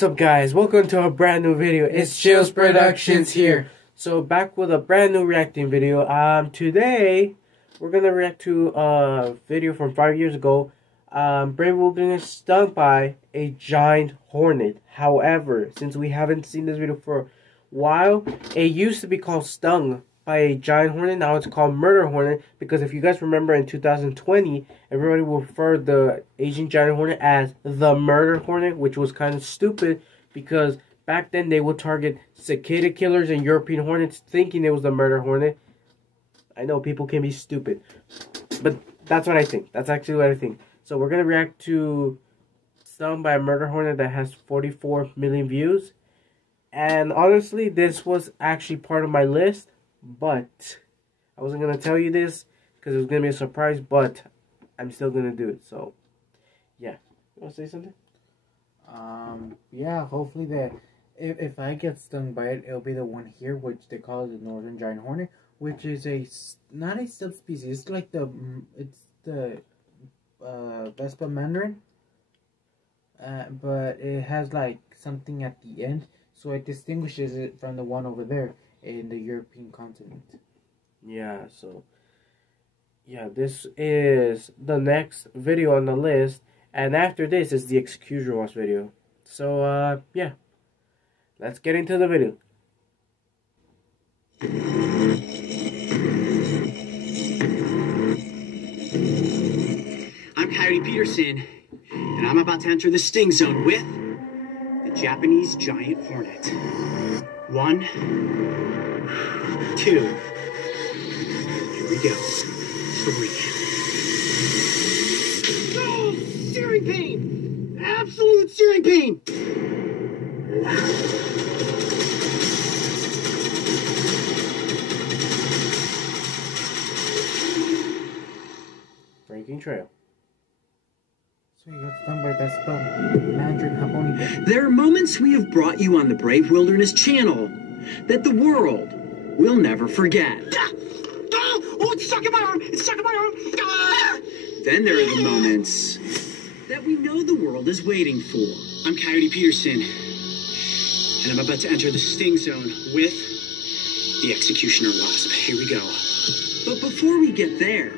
What's up, guys? Welcome to a brand new video. It's Chills Productions here. So back with a brand new reacting video. Today we're gonna react to a video from 5 years ago. Brave Wilderness stung by a giant hornet. However, since we haven't seen this video for a while, it used to be called Stung by a Giant Hornet. Now it's called Murder Hornet, because if you guys remember in 2020, everybody referred the Asian Giant Hornet as the Murder Hornet, which was kind of stupid because back then they would target cicada killers and European hornets thinking it was the Murder Hornet. I know people can be stupid, but that's what I think. That's actually what I think. So we're going to react to Stung by a Murder Hornet that has 44 million views. And honestly, this was actually part of my list. But I wasn't going to tell you this because it was going to be a surprise, but I'm still going to do it. So, yeah. You want to say something? Yeah, hopefully if I get stung by it, it'll be the one here, which they call the Northern Giant Hornet, which is not a subspecies. It's like the Vespa Mandarin, but it has like something at the end, so it distinguishes it from the one over there in the European continent. Yeah, so yeah, this is the next video on the list, and after this is the execution watch video. So yeah, let's get into the video. I'm Coyote Peterson, and I'm about to enter the sting zone with the Japanese Giant Hornet. 1, 2, here we go, 3. Oh, searing pain! Absolute searing pain! Breaking trail. So you got stung by Vespa Mandarin. How about you? There are moments we have brought you on the Brave Wilderness channel that the world will never forget. Oh, it's stuck in my arm! It's stuck in my arm! Then there are the moments that we know the world is waiting for. I'm Coyote Peterson, and I'm about to enter the sting zone with the Executioner Wasp. Here we go. But before we get there,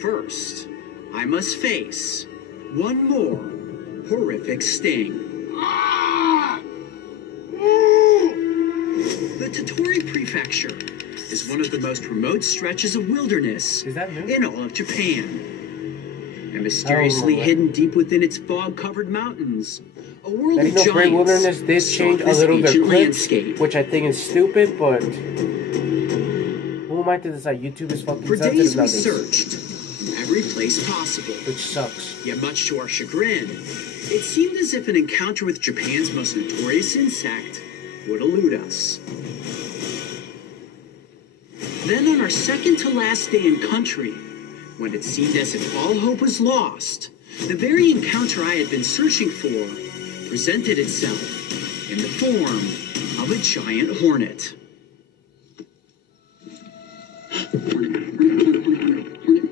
first, I must face one more horrific sting. The Tottori Prefecture is one of the most remote stretches of wilderness in all of Japan. And mysteriously hidden deep within its fog-covered mountains, a world of giants. Brave Wilderness did change a little bit of landscape, which I think is stupid, but who am I to decide? YouTube is fucking for sensitive days we nowadays. searched in every place possible, which sucks. Yet much to our chagrin, it seemed as if an encounter with Japan's most notorious insect would elude us. Then on our second to last day in country, when it seemed as if all hope was lost, the very encounter I had been searching for presented itself in the form of a giant hornet.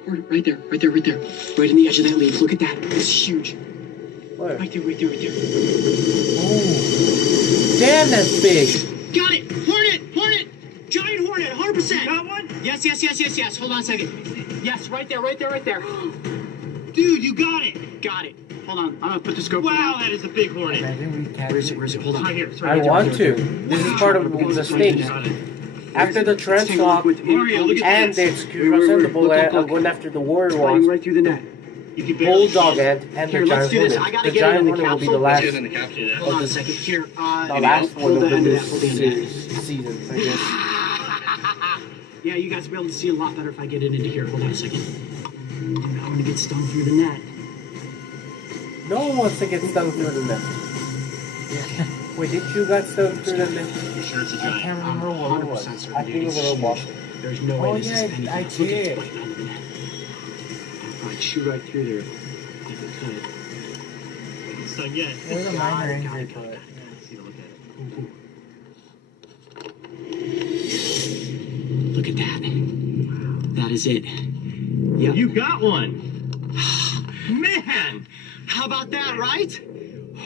Hornet, right there. Right in the edge of that leaf. Look at that. It's huge. Where? Right there. Oh, damn, that's big. Got it! Hornet! Giant Hornet, 100%! Got one? Yes. Hold on a second. Yes, right there. Dude, you got it! Got it. Hold on, I'm gonna put the scope. Wow, that is a big hornet. Where is it? Hold on. It's right here. I want to. This is part of the stage. After the Tarantula and the execution, the bullet, I'm going after the warrior one. Right through the net. Bulldog and the Giant Hornet. The Giant Hornet will be the last. Hold on a second. Here, the last one of this season, I guess. Yeah, you guys will be able to see a lot better if I get it into here. Hold on a second. I'm gonna get stung through the net. No one wants to get stung through the net. Yeah. Wait, did you get stung through the net? You sure it's a giant? I can't remember what it was. I think it was a wasp. There's no way this is anything. I Look, it's did. biting on the net. I'd shoot right through there if it could. It's stung yet. It was a minor injury, but Let's see, look at it. Look at that. That is it. Yep. You got one. Man, how about that, right?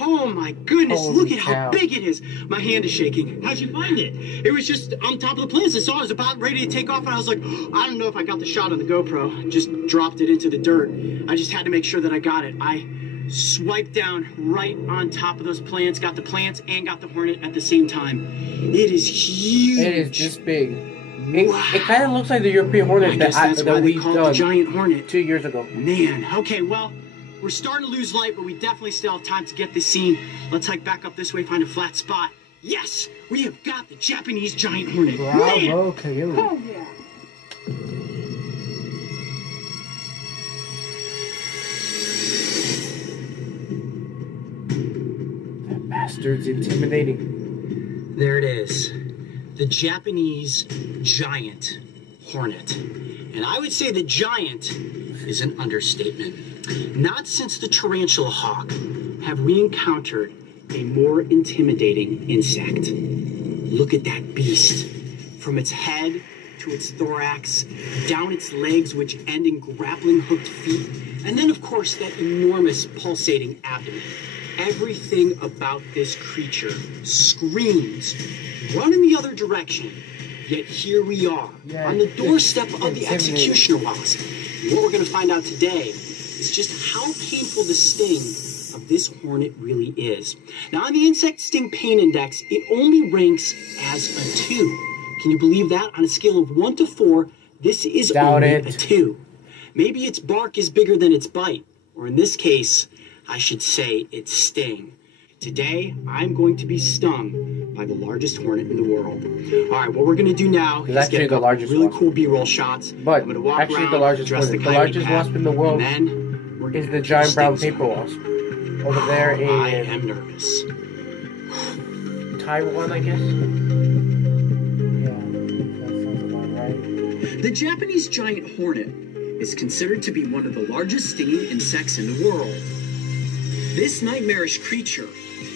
Oh my goodness, Holy look at how cow. big it is. My hand is shaking. How'd you find it? It was just on top of the plants. I saw it was about ready to take off, and I was like, I don't know if I got the shot on the GoPro. Just dropped it into the dirt. I just had to make sure that I got it. I swiped down right on top of those plants, got the plants and got the hornet at the same time. It is huge. It is this big. It kind of looks like the European Hornet I guess that's why that they we call it the done Giant Hornet. 2 years ago. Man, okay, well, we're starting to lose light, but we definitely still have time to get this scene. Let's hike back up this way, find a flat spot. Yes, we have got the Japanese Giant Hornet. Man! Bravo, Coyote. Oh, yeah. That bastard's intimidating. There it is. The Japanese Giant Hornet. And I would say the giant is an understatement. Not since the tarantula hawk have we encountered a more intimidating insect. Look at that beast. From its head to its thorax, down its legs, which end in grappling hooked feet, and then, of course, that enormous pulsating abdomen. Everything about this creature screams, run in the other direction. Yet here we are, on the doorstep of the executioner wasp. And what we're going to find out today is just how painful the sting of this hornet really is. Now, on the insect sting pain index, it only ranks as a 2. Can you believe that? On a scale of 1 to 4, this is only a 2. Maybe its bark is bigger than its bite, or in this case, I should say its sting. Today, I'm going to be stung by the largest hornet in the world. All right, what we're going to do now is get a really cool B-roll shots. But I'm going to walk actually, around, the largest dress hornet, the the largest coyote wasp in the world and then we're is gonna the put giant brown stings paper on. wasp. Over there I in am nervous. Taiwan, I guess. Yeah, that sounds about right. The Japanese giant hornet is considered to be one of the largest stinging insects in the world. This nightmarish creature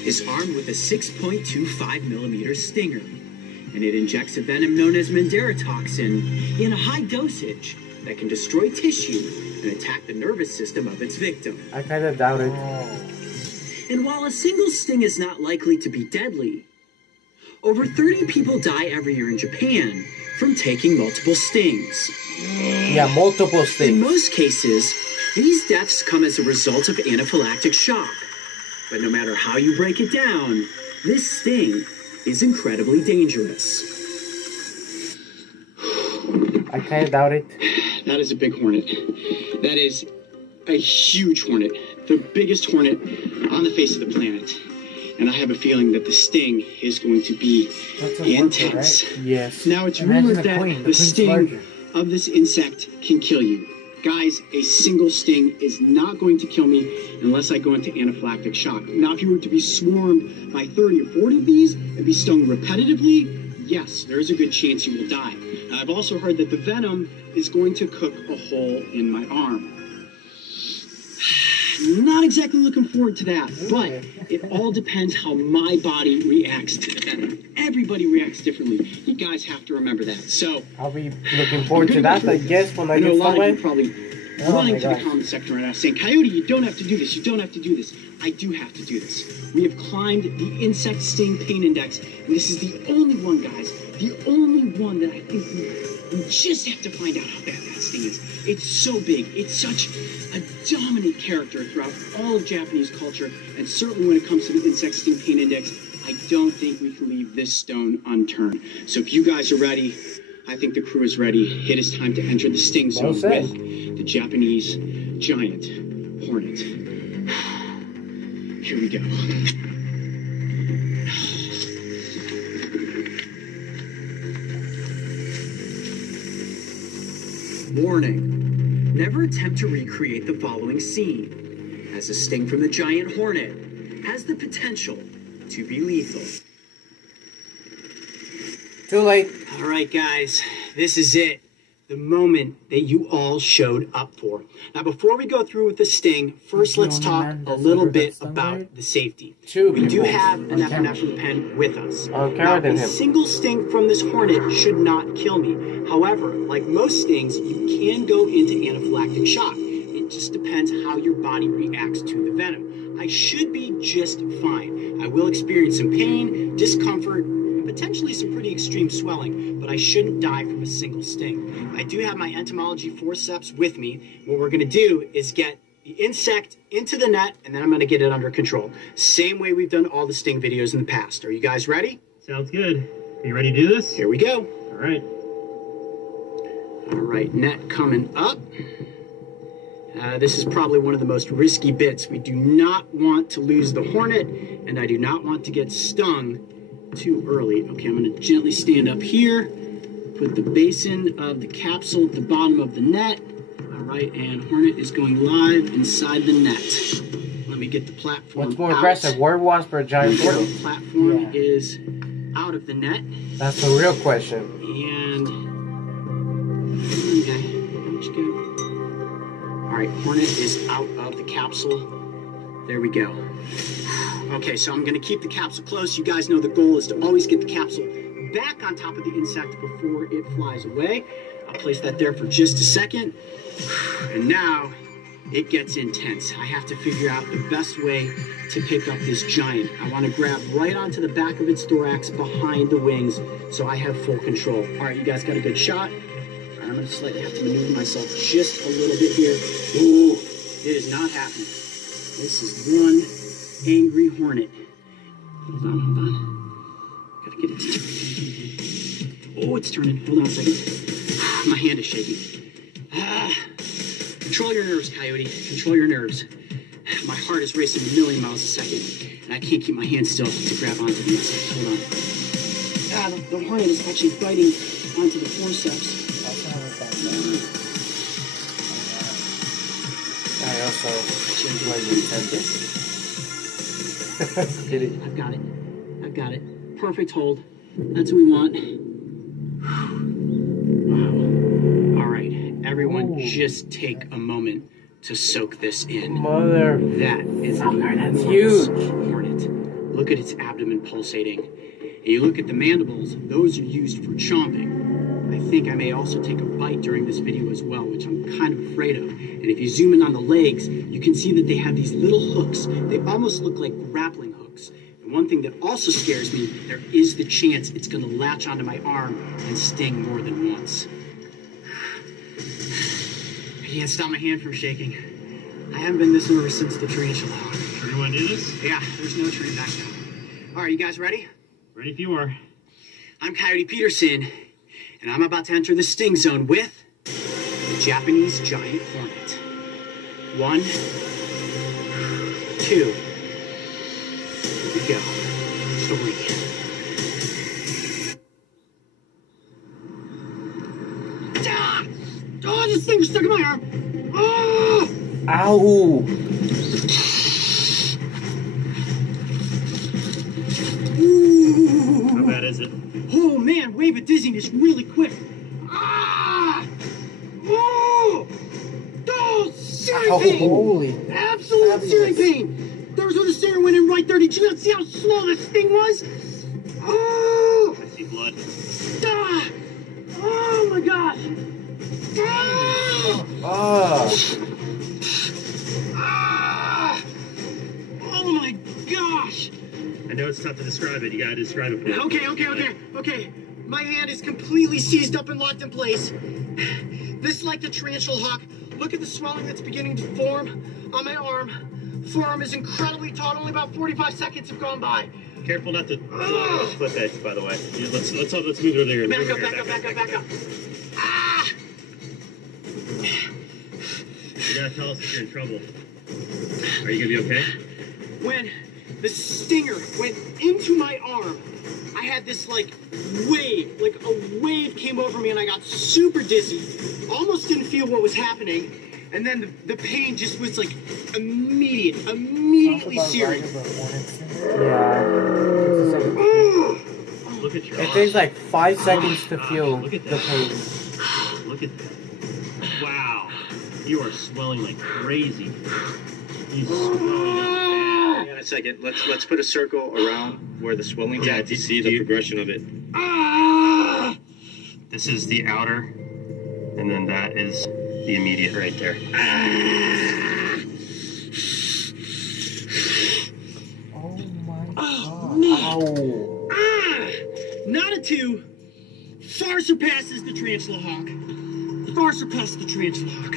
is armed with a 6.25 millimeter stinger, and it injects a venom known as Mandera toxin in a high dosage that can destroy tissue and attack the nervous system of its victim. I kind of doubt it. And while a single sting is not likely to be deadly, over 30 people die every year in Japan from taking multiple stings. Yeah, multiple In stings. most cases, these deaths come as a result of anaphylactic shock. But no matter how you break it down, this sting is incredibly dangerous. I kind of doubt it. That is a big hornet. That is a huge hornet. The biggest hornet on the face of the planet. And I have a feeling that the sting is going to be That's a intense. right? Yes. Now, it's Imagine rumored the that queen. The the queen's sting larger. of this insect can kill you. Guys, a single sting is not going to kill me unless I go into anaphylactic shock. Now, if you were to be swarmed by 30 or 40 of these and be stung repetitively, yes, there is a good chance you will die. Now, I've also heard that the venom is going to cook a hole in my arm. Not exactly looking forward to that, but it all depends how my body reacts to the venom. Everybody reacts differently. You guys have to remember that. So, I'll be looking forward to that, I guess, when I I know get a lot of you somewhere. probably Oh running my to the gosh. comment section right now saying, Coyote, you don't have to do this. You don't have to do this. I do have to do this. We have climbed the insect sting pain index, and this is the only one, guys, the only one that I think we just have to find out how bad that sting is. It's so big. It's such a dominant character throughout all of Japanese culture, and certainly when it comes to the insect sting pain index, I don't think we can leave this stone unturned. So if you guys are ready, I think the crew is ready. It is time to enter the sting Well zone said. with the Japanese Giant Hornet. Here we go. Warning. Never attempt to recreate the following scene, as a sting from the Giant Hornet has the potential to be lethal. Too late. All right, guys, this is it. The moment that you all showed up for. Now, before we go through with the sting, first let's talk a little bit about the safety. Two We do people. have an epinephrine pen with us. On Now, camera than a him. single sting from this hornet should not kill me. However, like most stings, you can go into anaphylactic shock. It just depends how your body reacts to the venom. I should be just fine. I will experience some pain, discomfort, and potentially some pretty extreme swelling, but I shouldn't die from a single sting. I do have my entomology forceps with me. What we're gonna do is get the insect into the net, and then I'm gonna get it under control. Same way we've done all the sting videos in the past. Are you guys ready? Sounds good. Are you ready to do this? Here we go. All right. All right, net coming up. This is probably one of the most risky bits. We do not want to lose the hornet, and I do not want to get stung too early. Okay, I'm gonna gently stand up here, put the basin of the capsule at the bottom of the net. All right, and hornet is going live inside the net. Let me get the platform What's more out. aggressive, word wasp or giant hornet? The platform is out of the net. That's the real question. And okay, that's good. All right, hornet is out of the capsule. There we go. Okay, so I'm gonna keep the capsule close. You guys know the goal is to always get the capsule back on top of the insect before it flies away. I'll place that there for just a second. And now it gets intense. I have to figure out the best way to pick up this giant. I want to grab right onto the back of its thorax behind the wings so I have full control. All right, you guys got a good shot? All right, I'm going to slightly have to maneuver myself just a little bit here. Ooh, it is not happening. This is one angry hornet. Hold on. Gotta get it to turn. Oh, it's turning. Hold on a second. My hand is shaking. Control your nerves, Coyote. Control your nerves. My heart is racing a million miles a second, and I can't keep my hand still to grab onto the insect. Hold on. The hornet is actually biting onto the forceps. I also Did it. I've got it. I've got it. Perfect hold. That's what we want. Wow. All right. Everyone, just take a moment to soak this in. Mother. That is a that's huge. hornet. Look at its abdomen pulsating. And you look at the mandibles, those are used for chomping. I think I may also take a bite during this video as well, which I'm kind of afraid of. And if you zoom in on the legs, you can see that they have these little hooks. They almost look like grappling hooks. And one thing that also scares me, there is the chance it's gonna latch onto my arm and sting more than once. I can't stop my hand from shaking. I haven't been this nervous since the tarantula. Sure you want to do this? Yeah, there's no turning back now. All right, you guys ready? Ready if you are. I'm Coyote Peterson, and I'm about to enter the sting zone with the Japanese Giant Hornet. 1, 2, here we go. 3. Ah! Oh, this thing's stuck in my arm. Oh! Ow! How bad is it? Oh man, wave of dizziness really quick. Ah! Oh! Oh, searing pain! Holy. Absolute searing pain! There was where the stinger went in right there. Did you not see how slow this thing was? Oh! I see blood. Ah! Oh my gosh! Ah! Ah! Oh my gosh! I know it's tough to describe it. You gotta describe it for me. Okay. My hand is completely seized up and locked in place. This is like the tarantula hawk. Look at the swelling that's beginning to form on my arm. Forearm is incredibly taut. Only about 45 seconds have gone by. Careful not to flip edge, by the way. Let's move over there. Back up. Ah! You gotta tell us if you're in trouble. Are you gonna be okay? When the stinger went into my arm, I had this like a wave came over me and I got super dizzy. Almost didn't feel what was happening. And then the pain just was like immediately searing. Yeah. Look at your It arm. takes like 5 seconds to feel Look at the that. pain. Look at that. Wow. You are swelling like crazy. He's swelling up bad. Hang on a second. Let's put a circle around where the swelling's at to see the progression of it. Ah! This is the outer, and then that is the immediate right there. me. Ow. Not a 2. Far surpasses the Tarantula Hawk. Far surpasses the Tarantula Hawk.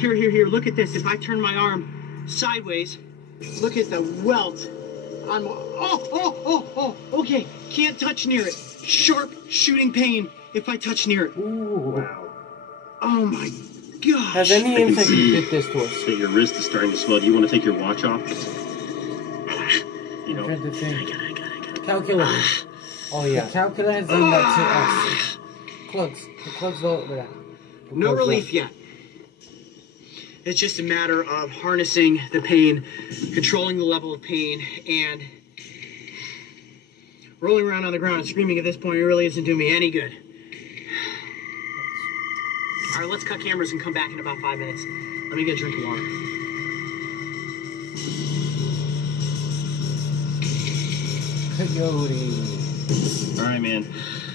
Here, look at this. If I turn my arm sideways, look at the welt on my... Oh, okay. Can't touch near it. Sharp shooting pain if I touch near it. Ooh. Wow. Oh my gosh. Has any I can insect see did this to us? that your wrist is starting to swell. Do you want to take your watch off? You know, Here's the thing. I got it. Calculator. Oh The yeah. calculator has done that to us. Clugs. The clugs don't. Yeah. The No clugs relief yet. It's just a matter of harnessing the pain, controlling the level of pain, and rolling around on the ground and screaming at this point really isn't doing me any good. All right, let's cut cameras and come back in about 5 minutes. Let me get a drink of water. Coyote. all right, man.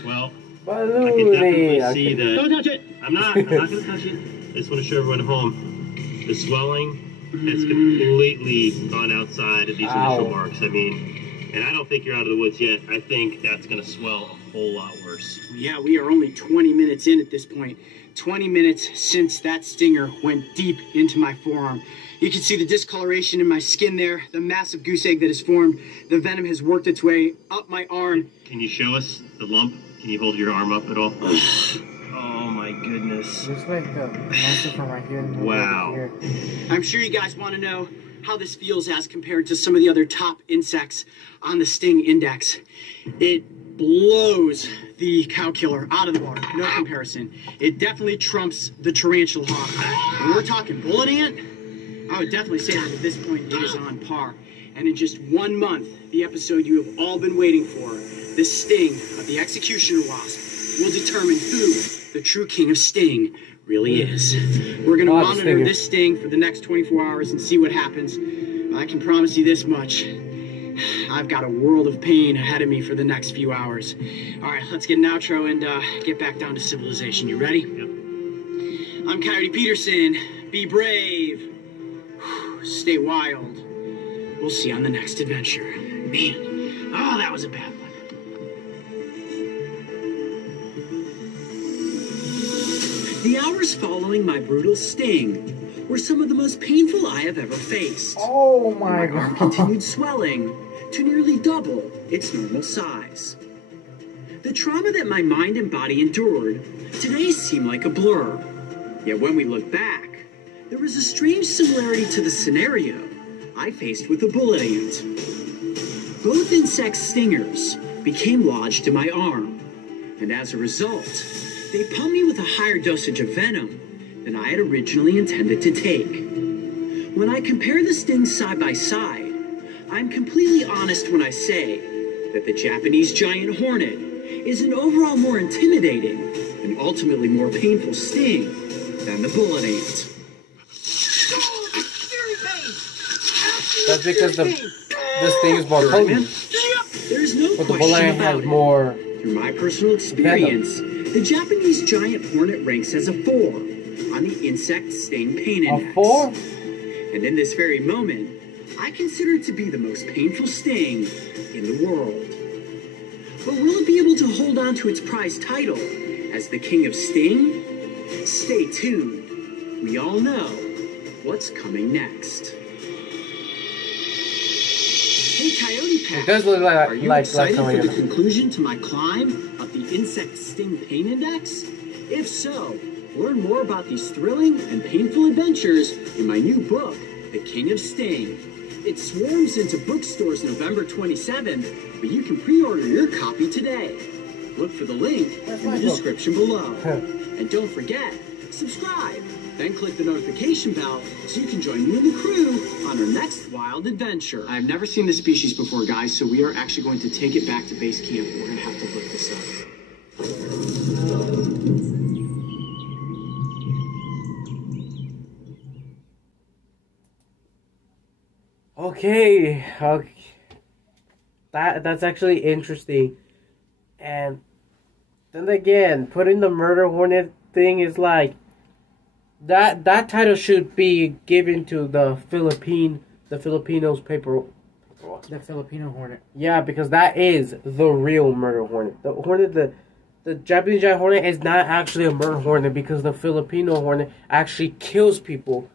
Well, I can Balloony. definitely see Okay. that. Don't touch it! I'm not going to touch it. I just want to show everyone at home. The swelling has completely gone outside of these initial Ow. marks. I mean, and I don't think you're out of the woods yet. I think that's going to swell a whole lot worse. Yeah, we are only 20 minutes in at this point. 20 minutes since that stinger went deep into my forearm. You can see the discoloration in my skin there, the massive goose egg that has formed. The venom has worked its way up my arm. Can you show us the lump? Can you hold your arm up at all? Oh my goodness. Looks like the monster from right here. And Wow. over here. I'm sure you guys want to know how this feels as compared to some of the other top insects on the sting index. It blows the cow killer out of the water. No comparison. It definitely trumps the tarantula hawk. When we're talking bullet ant, I would definitely say that at this point it is on par. And in just 1 month, the episode you have all been waiting for, the sting of the executioner wasp, will determine who the true king of sting really is. We're going to monitor this sting for the next 24 hours and see what happens. I can promise you this much. I've got a world of pain ahead of me for the next few hours. All right, let's get an outro and get back down to civilization. You ready? Yep. I'm Coyote Peterson. Be brave. Stay wild. We'll see you on the next adventure. Man, oh, that was a bad one. The hours following my brutal sting were some of the most painful I have ever faced. Oh my My arm god. continued swelling to nearly double its normal size. The trauma that my mind and body endured today seemed like a blur. Yet when we look back, there was a strange similarity to the scenario I faced with the bullet ant. Both insect stingers became lodged in my arm, and as a result, they pumped me with a higher dosage of venom than I had originally intended to take. When I compare the stings side by side, I'm completely honest when I say that the Japanese Giant Hornet is an overall more intimidating and ultimately more painful sting than the bullet ant. That's because the sting is more potent. There's no But the question bullet ant about has it. more. Through my personal experience, the Japanese Giant Hornet ranks as a 4 on the insect sting pain A index. 4? And in this very moment, I consider it to be the most painful sting in the world. But will it be able to hold on to its prized title as the king of sting? Stay tuned. We all know what's coming next. Hey, Coyote Pack. It does look like Are you like excited for coming the in. conclusion to my climb of the insect sting pain index? If so, learn more about these thrilling and painful adventures in my new book, The King of Sting. It swarms into bookstores November 27th, but you can pre-order your copy today. Look for the link in the description below. And don't forget, subscribe. Then click the notification bell so you can join me and the crew on our next wild adventure. I've never seen this species before, guys, so we are actually going to take it back to base camp. We're going to have to look this up. Okay. That's actually interesting. And then again, putting the murder hornet thing is like that title should be given to the the Filipinos paper. The Filipino hornet. Yeah, because that is the real murder hornet. The Japanese giant hornet is not actually a murder hornet because the Filipino hornet actually kills people.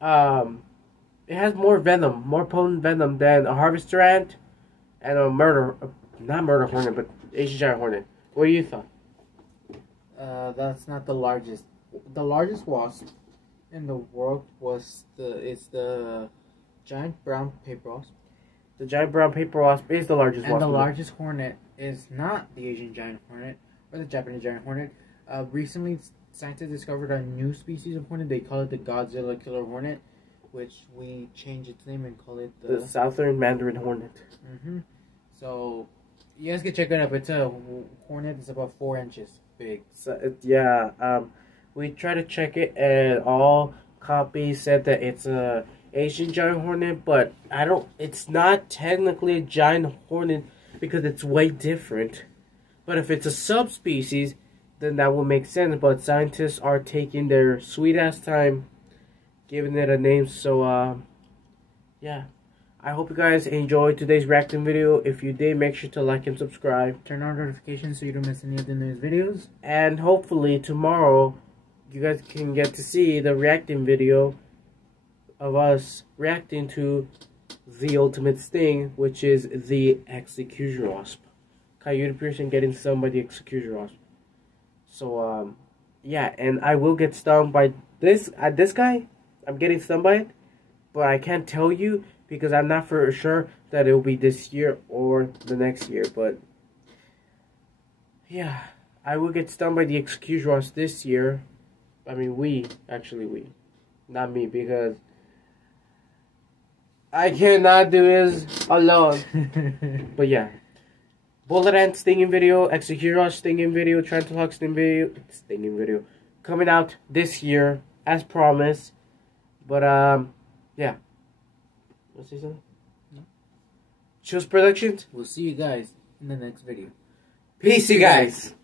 It has more venom, more potent venom than a harvester ant and a not murder hornet, but Asian giant hornet. What do you thought? That's not the largest. The largest wasp in the world is the giant brown paper wasp. The giant brown paper wasp is the largest wasp. And the largest hornet is not the Asian giant hornet or the Japanese giant hornet. Recently, scientists discovered a new species of hornet. They call it the Godzilla killer hornet, which we changed its name and call it the Southern Mandarin hornet. So, you guys can check it up. It's a hornet that's about 4 inches big. So, we tried to check it, and all copies said that it's a Asian giant hornet, but it's not technically a giant hornet because it's way different. But if it's a subspecies, then that will make sense. But scientists are taking their sweet ass time giving it a name. So yeah, I hope you guys enjoyed today's reacting video. If you did, make sure to like and subscribe, turn on notifications so you don't miss any of the newest videos, and hopefully tomorrow you guys can get to see the reacting video of us reacting to the ultimate sting, which is the execution wasp. Coyote person getting stung by the execution wasp. So yeah, and I will get stung by this guy. I'm getting stung by it, but I can't tell you because I'm not for sure that it will be this year or the next year. But yeah, I will get stung by the execution wasp this year. I mean, we, not me, because I cannot do this alone. But yeah, bullet ant stinging video, execution wasp stinging video, tarantula stinging video, coming out this year as promised. But yeah. What's he saying? No. Chills Productions. We'll see you guys in the next video. Peace, you guys.